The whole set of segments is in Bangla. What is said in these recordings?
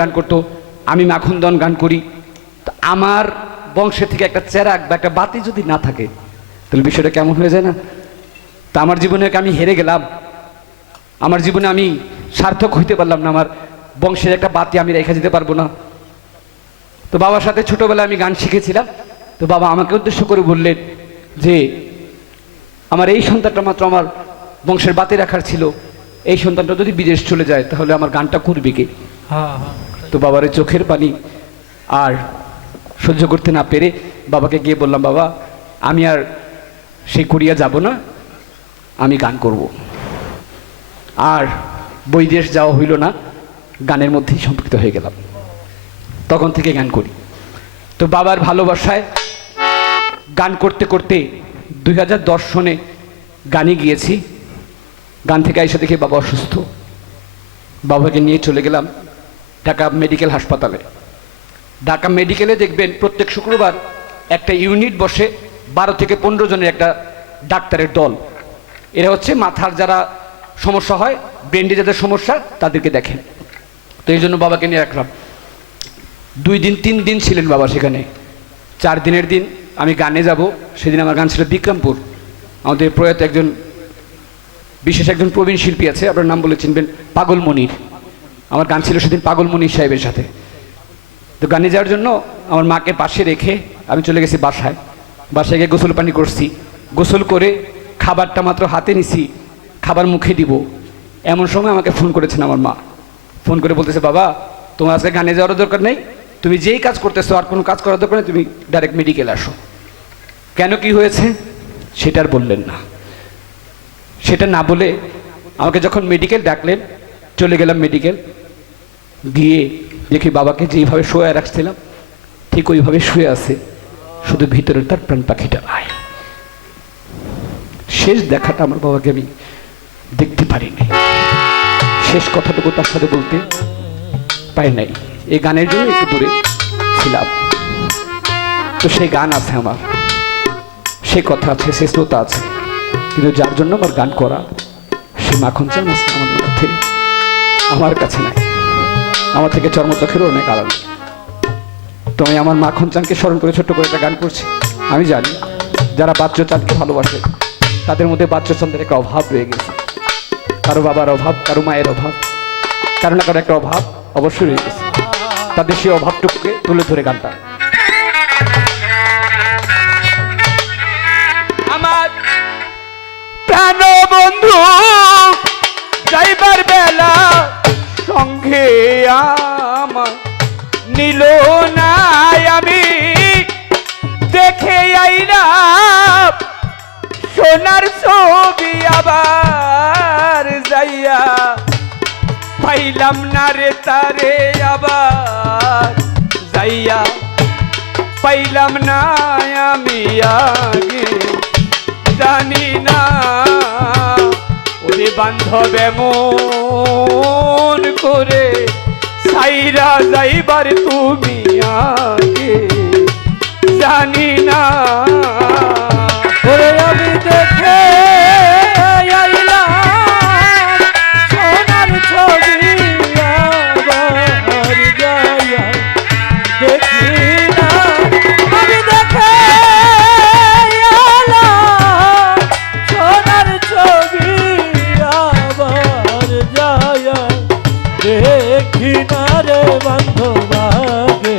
গান করতো, আমি মাখন দন গান করি। আমার বংশের থেকে একটা চেরাগ বা একটা বাতি যদি না থাকে তাহলে বিষয়টা কেমন হয়ে যায় না? তা আমার জীবনে আমি হেরে গেলাম, আমার জীবনে আমি সার্থক হইতে পারলাম না, আমার বংশের একটা বাতি আমি রেখে যেতে পারবো না। তো বাবার সাথে ছোটবেলায় আমি গান শিখেছিলাম। তো বাবা আমাকে উদ্দেশ্য করে বললেন যে আমার এই সন্তানটা মাত্র আমার বংশের বাতি রাখার ছিল, এই সন্তানটা যদি বিদেশ চলে যায় তাহলে আমার গানটা করবে কে? তো বাবার চোখের পানি আর সহ্য করতে না পেরে বাবাকে গিয়ে বললাম, বাবা আমি আর সেই কোরিয়া যাব না, আমি গান করব। আর বৈদেশ যাওয়া হইল না, গানের মধ্যেই সম্পৃক্ত হয়ে গেলাম। তখন থেকে গান করি। তো বাবার ভালোবাসায় গান করতে করতে 2010 সনে গানে গিয়েছি। গান থেকে এসে দেখি বাবা অসুস্থ। বাবাকে নিয়ে চলে গেলাম ঢাকা মেডিকেল হাসপাতালে। ঢাকা মেডিকেলে দেখবেন প্রত্যেক শুক্রবার একটা ইউনিট বসে, 12 থেকে 15 জনের একটা ডাক্তারের দল। এরা হচ্ছে মাথার যারা সমস্যা হয়, ব্রেন্ডে যাদের সমস্যা তাদেরকে দেখেন। তো এই জন্য বাবাকে নিয়ে রাখলাম। 2 দিন 3 দিন ছিলেন বাবা সেখানে। 4 দিনের দিন আমি গানে যাব। সেদিন আমার গান ছিল বিক্রমপুর। আমাদের প্রয়াত একজন বিশেষ একজন প্রবীণ শিল্পী আছে, আপনার নাম বলে চিনবেন, পাগল মনির। আমার গান ছিল সেদিন পাগল মনির সাহেবের সাথে। তো গানে যাওয়ার জন্য আমার মাকে পাশে রেখে আমি চলে গেছি বাসায়। বাসায় গিয়ে গোসল পানি করছি। গোসল করে খাবারটা মাত্র হাতে নিছি, খাবার মুখে দিব, এমন সময় আমাকে ফোন করেছেন আমার মা। ফোন করে বলতেছে, বাবা তোমার আজকে গানে যাওয়ার দরকার নেই, তুমি যেই কাজ করতেছো আর কোনো কাজ করার দরকার নেই, তুমি ডাইরেক্ট মেডিকেল আসো। কেন, কি হয়েছে সেটা আর বললেন না। সেটা না বলে আমাকে যখন মেডিকেল ডাকলেন, চলে গেলাম মেডিকেল। গিয়ে দেখি বাবাকে যেইভাবে শুয়ে রাখছিলাম ঠিক ওইভাবে শুয়ে আছে, শুধু ভিতরে তার প্রাণ পাখিটা নাই। শেষ দেখাটা আমার বাবাকে আমি দেখতে পারিনি, শেষ কথাটুকু তার সাথে বলতে পাই নাই। এই গানের জন্য একটু দূরে ছিলাম। তো সেই গান আছে আমার, সে কথা আছে, সে শ্রোতা আছে, কিন্তু যার জন্য আমার গান করা সে মাখন চান আছে আমাদের মধ্যে, আমার কাছে নাই। আমার থেকে চর্মচক্ষেরও অনেক আলাদা। তো আমি আমার মাখন চানকে স্মরণ করে ছোট্ট করে একটা গান করছি। আমি জানি যারা বাচ্চা চাঁদকে ভালোবাসে তাদের মধ্যে বাচ্চা চাঁদের একটা অভাব রয়ে গেছে। কারো বাবার অভাব, কারো মায়ের অভাব, কারো না কারো একটা অভাব অবশ্যই রয়ে গেছে। তাদের সেই অভাবটুকুকে তুলে ধরে গানটা। আমার প্রাণ বন্ধু যাইবার বেলা সঙ্গে আমার নিল না, আমি দেখে আইলাম সোনার ছবি, আবার যাইয়া পাইলাম না রে তারে, আবার যাইয়া পাইলাম না আমি আগে জানি না। ওরে বান্ধব এমন করে সাইরা যাইবার তুমি আগে জানি না। ওরে আমি দেখে আইলাম সোনার ছবি, আবার যাইয়া দেখি না। আমি দেখে আইলাম সোনার ছবি, আবার যাইয়া দেখি না রে বান্ধব আগে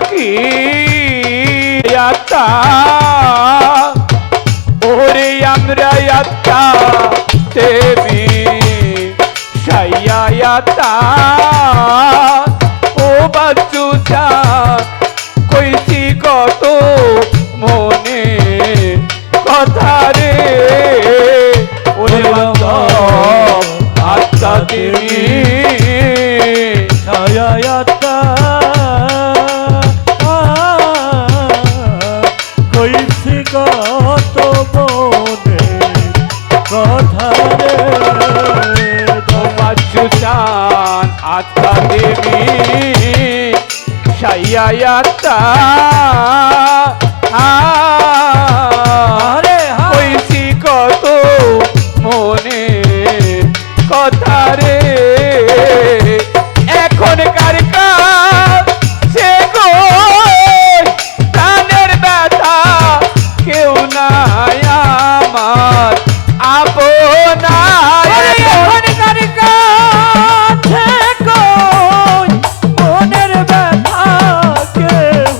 ডাকি আত্মা, ওরে আমরা আত্মা দেবী সাইয়া আত্মা, ও বাচ্চু যা কইছি কত মনে কথা রে, ওরে বান্ধব আত্মা দেবী ছায়া আত্মা কইছি কত মনে কথা রে, বাচ্চু চান আত্মা দেবী সাইয়া আত্মা, কইছি কত মনে কথা রে, এখনকার কাছে গো প্রাণের ব্যথা কেউ নাই আমার আপনার, এখনকার কাছে কই মনের ব্যথা কেহ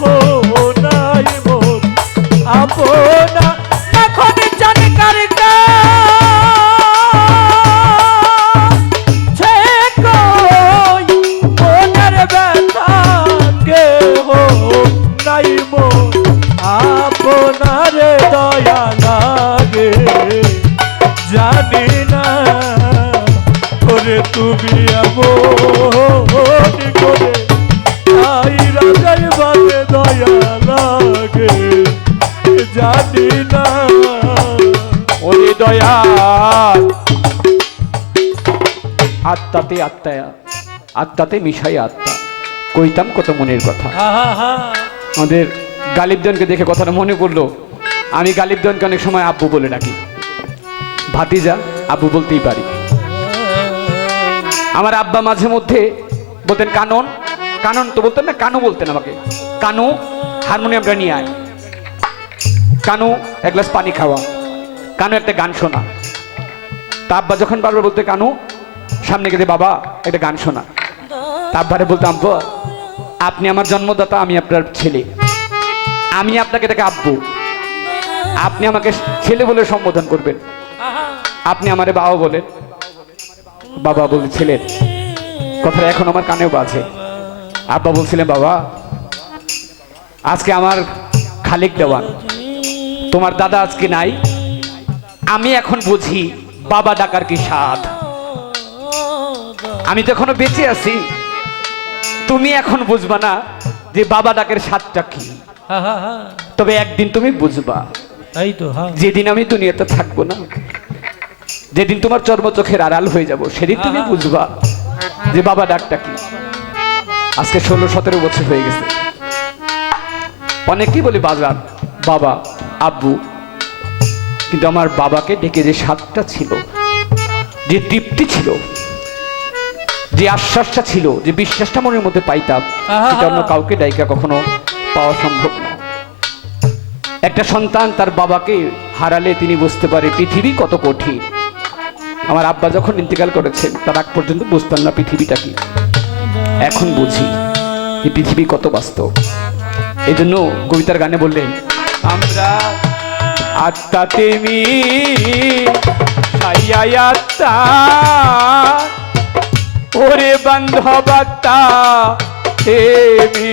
নাই মোর আপনা, এখন জানকার কাছে কই মনের ব্যথা কেহ নাই মোর আপনার, দয়া লাগে জানি না করে তুমি এমন করে আই রাজার বাদে দয়া লাগে জানি না, ওরে দয়া আত্মাতে আত্মা, আত্মাতে মিশাই আত্মা, কইতাম কত মনের কথা। আমাদের গালিবজনকে দেখে কথাটা মনে পড়লো, আমি গালিবজনকে অনেক সময় আব্বু বলে ডাকি, ভাতিজা আব্বু বলতেই পারি। আমার আব্বা মাঝে মধ্যে বলতেন কানন, কানন তো বলতেন না, কানু বলতেন আমাকে, কানু হারমোনিয়ামটা নিয়ে আয়, কানু এক গ্লাস পানি খাওয়া, কানু একটা গান শোনা। তা আব্বা যখন বারবার বলতে কানু সামনে গেলে বাবা একটা গান শোনা, তা আব্বারে বলতাম আব্বা আপনি আমার জন্মদাতা, আমি আপনার ছেলে, আমি আপনাকে এটাকে আব্বু, আপনি আমাকে ছেলে বলে সম্বোধন করবেন, আপনি আমারে বাবা বলেন, বাবা বলে ছেলের কথাটা এখন আমার কানেও বাজে। আব্বা বলছিলেন বাবা আজকে আমার খালিক দেওয়ান, তোমার দাদা আজকে নাই, আমি এখন বুঝি বাবা ডাকার কি স্বাদ, আমি তো এখনো বেঁচে আছি, তুমি এখন বুঝবা না যে বাবা ডাকের স্বাদটা কি, তবে একদিন তুমি বুঝবা, এই তো যেদিন আমি দুনিয়াতে থাকবো না, যেদিন তোমার চর্ম চোখের আড়াল হয়ে যাব, সেদিন তুমি বুঝবা যে বাবা ডাকটা কি। আজকে 16-17 বছর হয়ে গেছে, অনেকেই বলি বাজার বাবা আব্বু, কিন্তু আমার বাবাকে ডেকে যে স্বাদটা ছিল, যে তৃপ্তি ছিল, যে আশ্বাসটা ছিল, যে বিশ্বাসটা মনের মধ্যে পাইতাম, সেটা অন্য কাউকে ডাইকা কখনো পাওয়া সম্ভব না। একটা সন্তান তার বাবাকে হারালে তিনি বুঝতে পারে পৃথিবী কত কঠিন। আমার আব্বা যখন ইন্তেকাল করেছেন তার আগ পর্যন্ত বুঝতাম না পৃথিবীটা কি, এখন বুঝি যে পৃথিবী কত বাস্তব। এই জন্য কবিতার গানে বললেন আমরা আত্মা তেমি আত্মা, ওরে বান্ধব আত্মা তেমি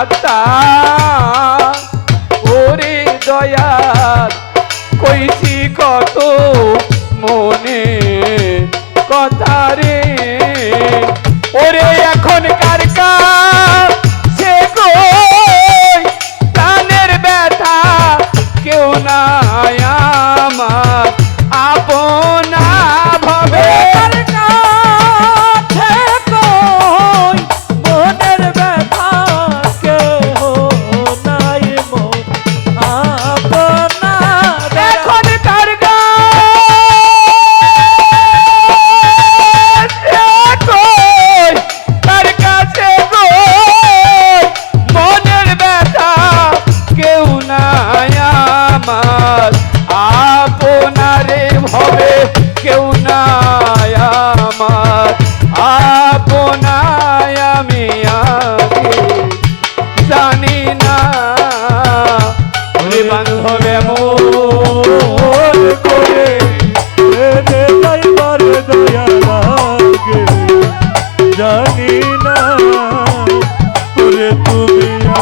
আত্মা, ওরে দয়াল কইছি কত মনে কথা রে, ওরে এখনকার কাছে কই প্রাণের ব্যথা কেউ নাই আমার আপনা ভাবে, মনের ব্যথা কেহ নাই মোর আপনা, এখনকার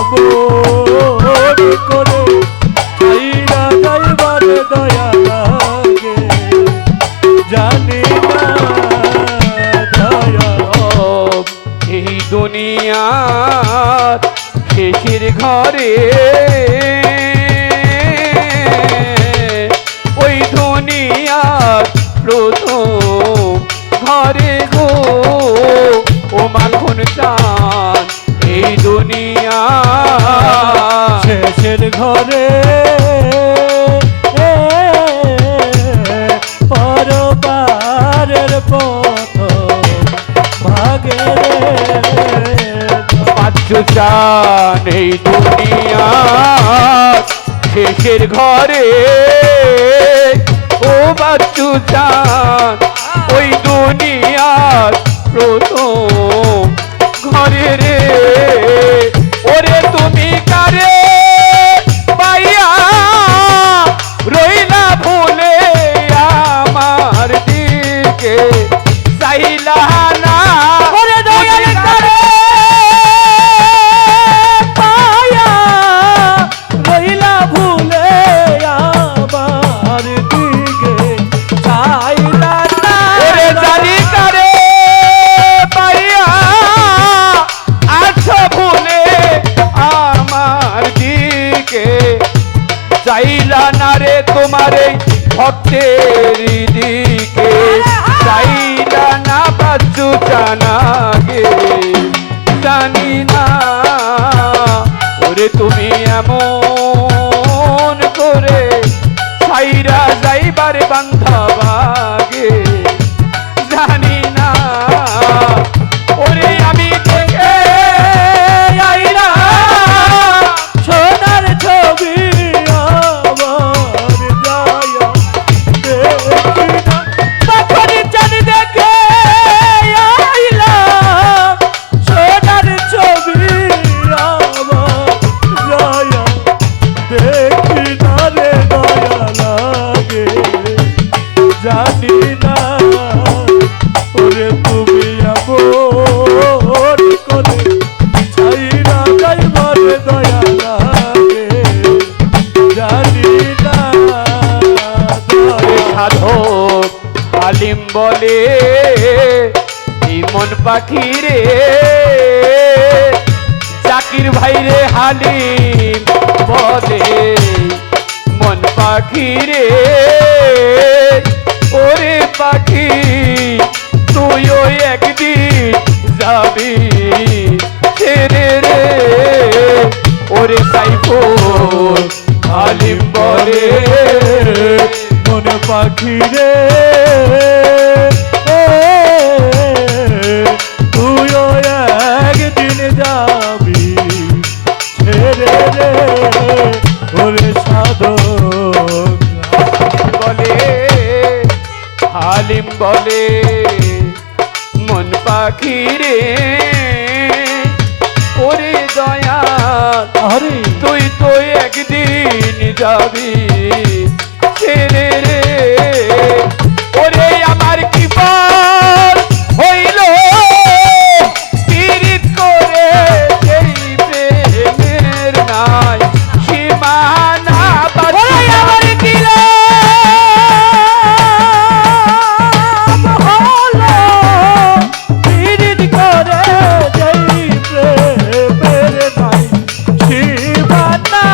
এমন করে ছাইরা যাইবার দয়া লাগে জানি না দয়া এই দুনিয়ার শেষের ঘরে ওই দুনিয়ার প্রথম ঘরে গো ও মাখন চান এই দুনিয়া শেষের ঘরে পরবারের পথ ভাগে বাচ্চু চান এই দুনিয়া শেষের ঘরে ও বাচ্চু চান ওই দুনিয়ার প্রথম ঘরে রে ওরে তুমি কারে পাইয়া রইলা ভুলে আমার দিকে চাইলা না ওরে দয়াল করে পায়া রইলা ভুলে আমার দিকে চাইলা না ওরে জানি কারে পাইয়া আছো ভুলে আমার দিকে চাইলা না রে তোমারে ভক্তের দিকে চাইলা না বাচ্চু জানা গে জানি না ওরে তুমি এমন করে ছাইরা যাইবার বান্ধা বাগে জানি না ওরে আমি থেকে আইলাম সোনার ছবি আমার যায়া দেখি না তখন জানি দেখে আইলাম সোনার ছবি আমার যায়া দেখি না রে দয়া লাগে জানি না ওরে তুমি এমন করে ছাইরা যাইবার দয়া লাগে জানি না ওরে দয়া সাধক হালিম বলে এই মন পাখি রে জাকির ভাই রে হালিম বলে মন পাখি রে ওরে পাখি তুইও একদিন যাবি ছেড়ে রে ওরে সাইফুল হালিম বলে মন পাখি রে তুইও একদিন যাবি ছেড়ে রে ওরে সাধক বলে হালিম বলে মন পাখি রে ওরে দয়া আরে তুই তো একদিন যাবি ছেড়ে রে ওরে আমার কি বল হইল পীড়িত করে এই প্রেমের নাই সীমানা ওরে আমার কি লাভ হলো পীড়িত করে যেই প্রেমের নাই সীমানা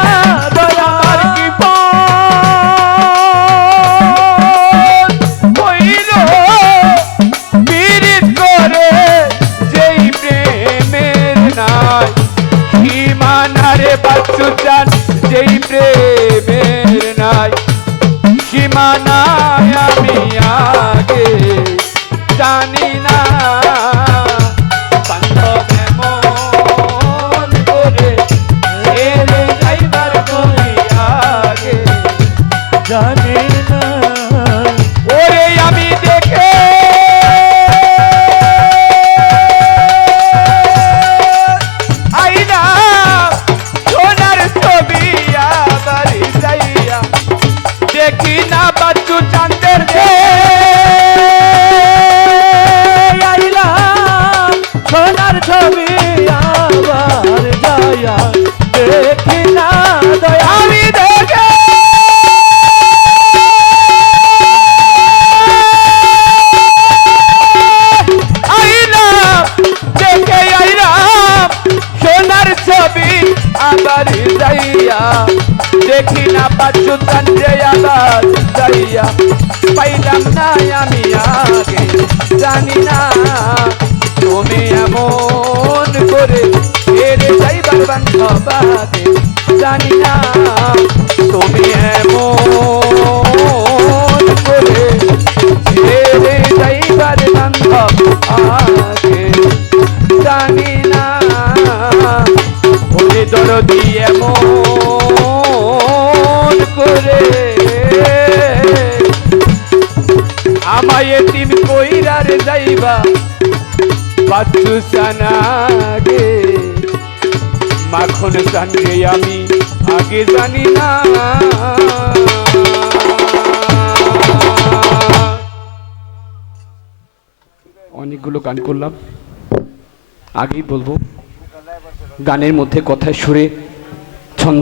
দয়া আমার কি হইল পীড়িত করে যেই প্রেমের নাই সীমানা রে বাচ্চু চান যেই প্রেমের নাই সীমানায় আমি আগে জানি না বান্ধব এমন করে ছেড়ে যাইবার কই আগে জানি না ওরে আমি দেখে আইনা সোনার ছবি আবার যাইয়া দেখি না বাচ্চু চাঁদের ভাবি আবার যাইয়া দেখি না পাচ্ছু তান্ডে আবার যাইয়া পাইলাম না আমি আগে জানি না তুমি এমন করে হেরে যাইবার বান্ধব আগে জানি না তুমি এমন করে হেরে যাইবার বান্ধব আগে জানি না ওরে দরদি এমন করে আমায় এতিম কইরার যাইবা বাচ্চু সানাগে মাখন সানগে আমি আগে জানি না। অনেকগুলো গান করলাম, আগেই বলবো গানের মধ্যে কথায় সুরে ছন্দ